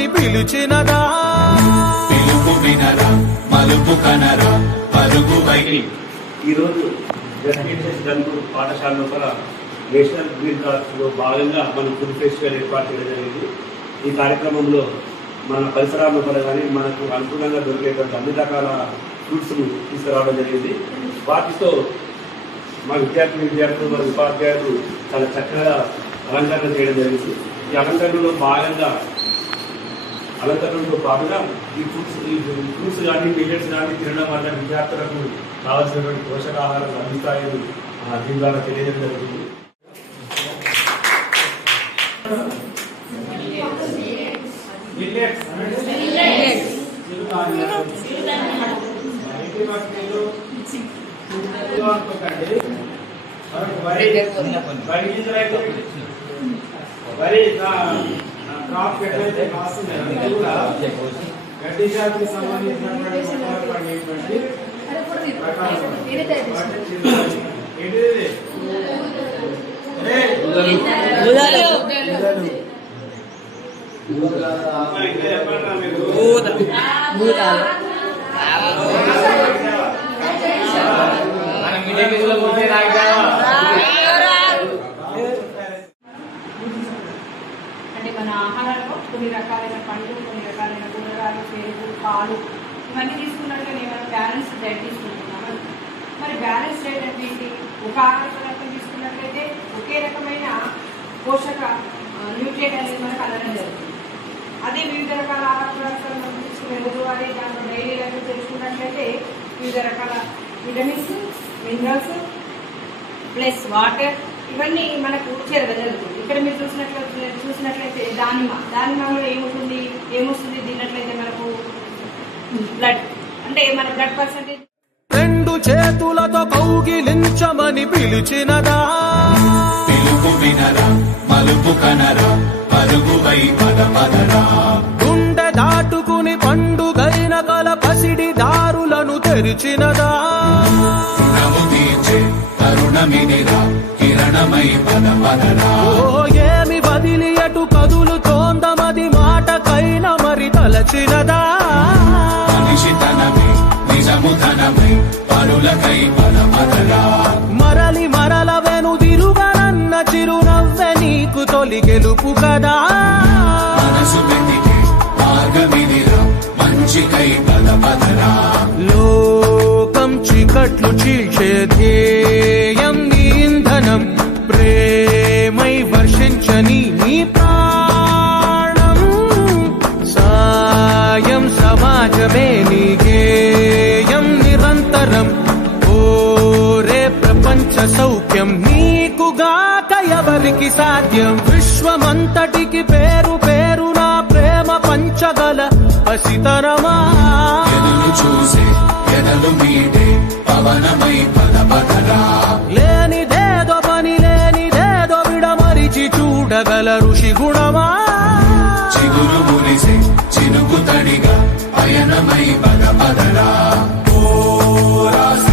పింఛమని పిలిచినదా పిలుపు వినరా మలుపు కనరా పరుగు వైరి. ఈరోజు గన్పూర్ పాఠశాల లోపల నేషనల్ గ్రీన్ కార్డ్స్లో భాగంగా మనం ఫుడ్ ఫెస్టివల్ ఏర్పాటు చేయడం జరిగింది. ఈ కార్యక్రమంలో మన పరిసరాల లోపల కానీ మనకు అనుకూలంగా దొరికేటువంటి అన్ని రకాల ఫ్రూట్స్ను తీసుకురావడం జరిగింది. వాటితో మా విద్యార్థులు మన ఉపాధ్యాయులు చాలా చక్కగా అలంకరణ చేయడం జరిగింది. ఈ అలంకరణలో పాటుగా ఈ ఫ్రూట్స్ కానీ మిల్లెట్స్ కానీ తినడం వల్ల విద్యార్థులకు కావాల్సినటువంటి పోషకాహారం అందిస్తాయని దీని ద్వారా తెలియజేయడం జరుగుతుంది. వరి క్రాప్ ఎట్లయితే కాస్తుంది అది కూడా గడ్డి జాతికి సంబంధించినటువంటి పండేటువంటి అంటే మన ఆహారంలో కొన్ని రకాలైన పండ్లు, కొన్ని రకాలైన కూరగాయలు, పెరుగు, పాలు ఇవన్నీ తీసుకున్నట్టుగా మనం బ్యాలెన్స్ డైట్ తీసుకుంటున్నాం. మరి బ్యాలెన్స్ డైట్ అంటే ఏంటి? ఒక ఆహార పదార్థం తీసుకున్నట్లయితే ఒకే రకమైన పోషక న్యూట్రియంట్ అనేది మనకు అందడం జరుగుతుంది. అదే వివిధ రకాల ఆహార పదార్థాలు మనం తీసుకునే రోజువారీ దాంట్లో డైలీ లైఫ్ తెలుసుకున్నట్లయితే వివిధ రకాల విటమిన్స్, మినరల్స్ ప్లస్ వాటర్ ఇవన్నీ మనకు చేరగలుగుతుంది. ఇక్కడ మీరు చూసినట్లయితే దానిమ్మలో ఏమొస్తుంది తిన్నట్లయితే మనకు బ్లడ్, అంటే మన బ్లడ్ పర్సెంటేజ్. రెండు చేతులతో కౌగిలించమని పిలిచినదా పిలుపు వినరా మలుపు కనరా పరుగు వై పదరా. గుండె దాటుకుని పండుగైన కల పసిడి దారులను తెరిచినదా రుణము తీర్చే కరుణమినిరా కిరణమై పదరా. ఓ ఏమి వదిలి అటు కదులుతోందమది మాటకైన మరి తలచినదా మనిషితనమే నిజముతనమై పరులకై పదరా. మరల వెనుదిరుగనన్న చిరునవ్వె నీకు తొలి గెలుపు కదా. మనసు పెట్టితే మార్గమినిరా మంచికై పదరా. లోకం చీకట్లు చీల్చే ధ్యేయం నీ ఇంధనం, ప్రేమై వర్షించని నీ ప్రాణం, సాయం సమాజమే నీ గేయం నిరంతరం. ఓరే ప్రపంచ సౌఖ్యం నీకుగాక ఎవరికి సాధ్యం. విశ్వమంతటికి పేరు పేరున ప్రేమ పంచగల పసితరమా. ఎదురు చూసే ఎదలు మీటే పవనమై పదరా. లేనిదేదో పని లేనిదేదో విడమరిచి చూడగల ఋషి గుణమా. చిగురు మురిసే చినుకు తడిగా పయనమై పదరా. ఓ రాస